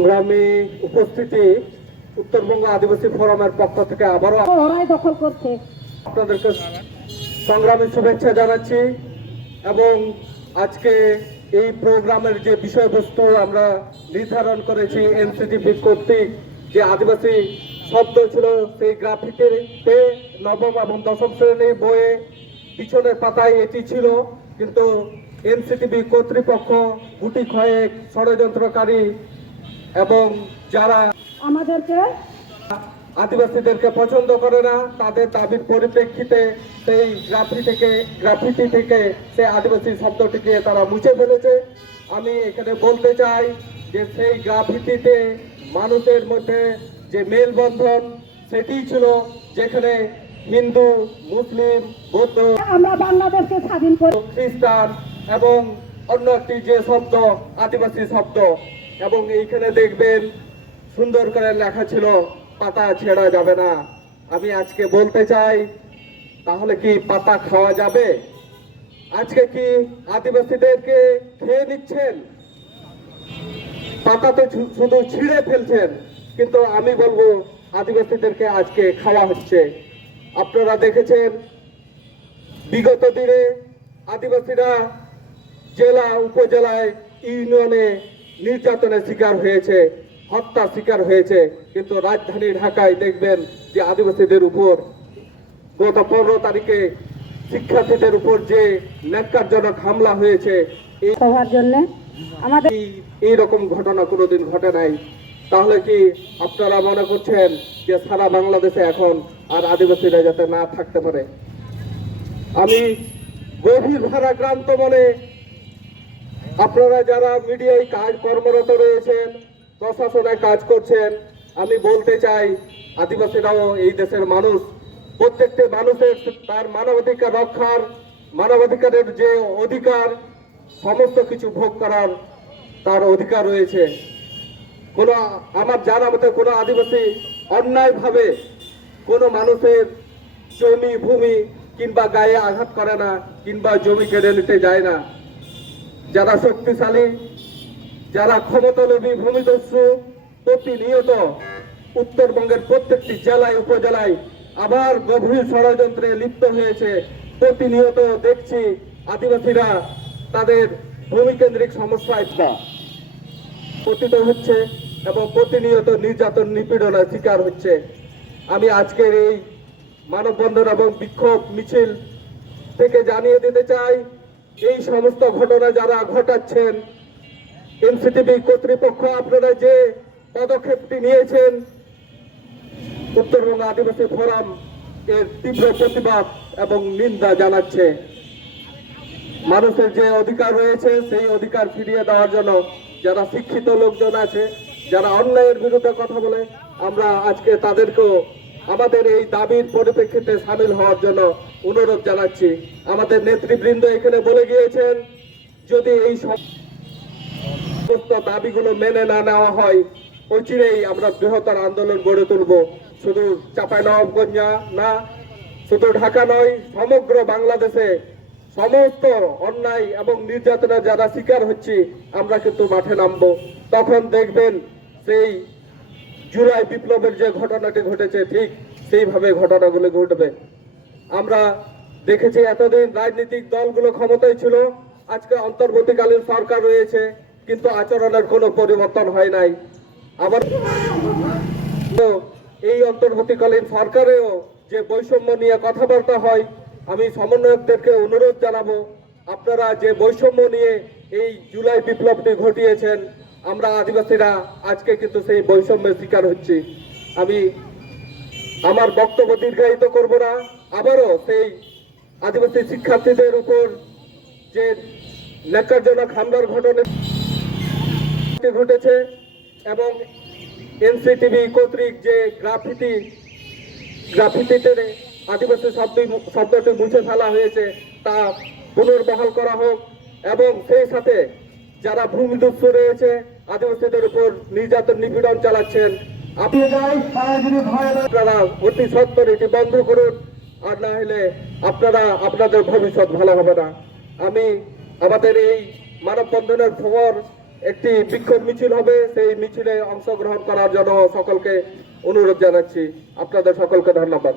সংগ্রামী উপস্থিতি উত্তরবঙ্গ আদিবাসী ফোরামের পক্ষ থেকে আবারও ওরাই দখল করছে। আপনাদেরকে সংগ্রামী শুভেচ্ছা জানাচ্ছি এবং আজকে এই প্রোগ্রামের যে বিষয়বস্তু আমরা নির্ধারণ করেছি এনসিটিভি কর্তৃক যে আদিবাসী শব্দ ছিল সেই গ্রাফিতিতে নবম এবং দশম শ্রেণির বইয়ে পিছনের পাতায় এটি ছিল কিন্তু এনসিটিভি কর্তৃপক্ষ গুটি কয়েক ষড়যন্ত্রকারী এবং যারা আমাদেরকে আদিবাসীদেরকে পছন্দ করে না তাদের দাবির পরিপ্রেক্ষিতে সেই গ্রাফি থেকে গ্রাফিতি থেকে সেই আদিবাসী শব্দটিকে তারা মুছে ফেলেছে। আমি এখানে বলতে চাই যে সেই গ্রাফিতিতে মানুষের মধ্যে যে মেলবন্ধন সেটি ছিল যেখানে হিন্দু মুসলিম বৌদ্ধ আমরা বাংলাদেশকে স্বাধীন খ্রিস্টান এবং অন্য একটি যে শব্দ আদিবাসী শব্দ এবং এইখানে দেখবেন সুন্দর করে লেখা ছিল, পাতা ছেঁড়া যাবে না। আমি আজকে বলতে চাই, তাহলে কি পাতা খাওয়া যাবে? আজকে কি আদিবাসীদেরকে খেয়ে নিচ্ছেন? পাতা তো শুধু ছিঁড়ে ফেলছেন, কিন্তু আমি বলব আদিবাসীদেরকে আজকে খাওয়া হচ্ছে। আপনারা দেখেছেন, বিগত দিনে আদিবাসীরা জেলা, উপজেলায় ইউনিয়নে নির্যাতনের শিকার হয়েছে হত্যা শিকার হয়েছে কিন্তু রাজধানী ঢাকায় দেখবেন যে আদিবাসীদের উপর গত পনেরো তারিখে শিক্ষার্থীদের উপর যে ন্যাক্কারজনক হামলা হয়েছে এই সবার জন্য আমাদের এই এইরকম ঘটনা কোনোদিন ঘটে নাই। তাহলে কি আপনারা মনে করছেন যে সারা বাংলাদেশে এখন আর আদিবাসীরা যাতে না থাকতে পারে? আমি গভীর ভারাক্রান্ত মনে আপনারা যারা মিডিয়ায় কাজ কর্মরত রয়েছেন, প্রশাসনে কাজ করছেন, আমি বলতে চাই, আদিবাসীরাও এই দেশের মানুষ। প্রত্যেকটি মানুষের তার মানবাধিকার রক্ষার, মানবাধিকারের যে অধিকার, সমস্ত কিছু ভোগ করার তার অধিকার রয়েছে। কোনো আমার জানা মতে কোনো আদিবাসী অন্যায়ভাবে কোনো মানুষের জমি, ভূমি কিংবা গায়ে আঘাত করে না, কিংবা জমি কেড়ে নিতে যায় না। যারা শক্তিশালী, যারা ক্ষমতালোভী ভূমিদস্যু প্রতিনিয়ত উত্তরবঙ্গের প্রত্যেকটি জেলায়, উপজেলায় আবার গভীর ষড়যন্ত্রে লিপ্ত হয়েছে। প্রতিনিয়ত দেখছি আদিবাসীরা তাদের ভূমিকেন্দ্রিক সমস্যায় পতিত হচ্ছে এবং প্রতিনিয়ত নির্যাতন নিপীড়নের শিকার হচ্ছে। আমি আজকের এই মানববন্ধন এবং বিক্ষোভ মিছিল থেকে জানিয়ে দিতে চাই এই সমস্ত ঘটনা যারা ঘটাচ্ছেন, এনসিটিভি কর্তৃপক্ষ আপনারা যে পদক্ষেপটি নিয়েছেন, উত্তরবঙ্গ আদিবাসী ফোরাম এর তীব্র প্রতিবাদ এবং নিন্দা জানাচ্ছে। মানুষের যে অধিকার রয়েছে, সেই অধিকার ফিরিয়ে দেওয়ার জন্য যারা শিক্ষিত লোকজন আছে, যারা অন্যায়ের বিরুদ্ধে কথা বলে, আমরা আজকে তাদেরকেও আমাদের এই দাবির পরিপ্রেক্ষিতে সামিল হওয়ার জন্য অনুরোধ জানাচ্ছি। আমাদের নেতৃবৃন্দ এখানে বলে গিয়েছেন, যদি এই সমস্ত দাবিগুলো মেনে না নেওয়া হয়, অচিরেই আমরা বৃহত্তর আন্দোলন গড়ে তুলব। শুধু চাপাই নবাবগঞ্জা না, শুধু ঢাকা নয়, সমগ্র বাংলাদেশে সমস্ত অন্যায় এবং নির্যাতনা যারা শিকার হচ্ছে, আমরা কিন্তু মাঠে নামবো। তখন দেখবেন সেই জুলাই বিপ্লবের যে ঘটনাটি ঘটেছে, ঠিক সেইভাবে ঘটনাগুলো ঘটবে। আমরা দেখেছি এতদিন রাজনৈতিক দলগুলো ক্ষমতায় ছিল, আজকে অন্তর্বর্তীকালীন সরকার রয়েছে, কিন্তু আচরণের কোনো পরিবর্তন হয় নাই। আবার এই অন্তর্বর্তীকালীন সরকারেও যে বৈষম্য নিয়ে কথাবার্তা হয়, আমি সমন্বয়কদেরকে অনুরোধ জানাব, আপনারা যে বৈষম্য নিয়ে এই জুলাই বিপ্লবটি ঘটিয়েছেন আমরা আদিবাসীরা আজকে কিন্তু সেই বৈষম্যের শিকার হচ্ছি। আমি আমার বক্তব্য দীর্ঘায়িত করব না, আবারও সেই আদিবাসী শিক্ষার্থীদের উপর যে ন্যাক্কারজনক হামলার ঘটনা ঘটেছে এবং এনসিটিভি কর্তৃক যে গ্রাফিতি, গ্রাফিতিতে আদিবাসী শব্দ শব্দটি মুছে ফেলা হয়েছে তা পুনর্বহাল করা হোক এবং সেই সাথে যারা ভূমিদস্যু রয়েছে, আদিবাসীদের উপর নির্যাতন, নিপীড়ন চালাচ্ছেন। আপনি আপনারা অতি সত্তর এটি বন্ধ করুন। আর না হলে আপনারা আপনাদের ভবিষ্যৎ ভালো হবে না। আমি আমাদের এই মানববন্ধনের খবর একটি বিক্ষোভ মিছিল হবে। সেই মিছিলে অংশগ্রহণ করার জন্য সকলকে অনুরোধ জানাচ্ছি। আপনাদের সকলকে ধন্যবাদ।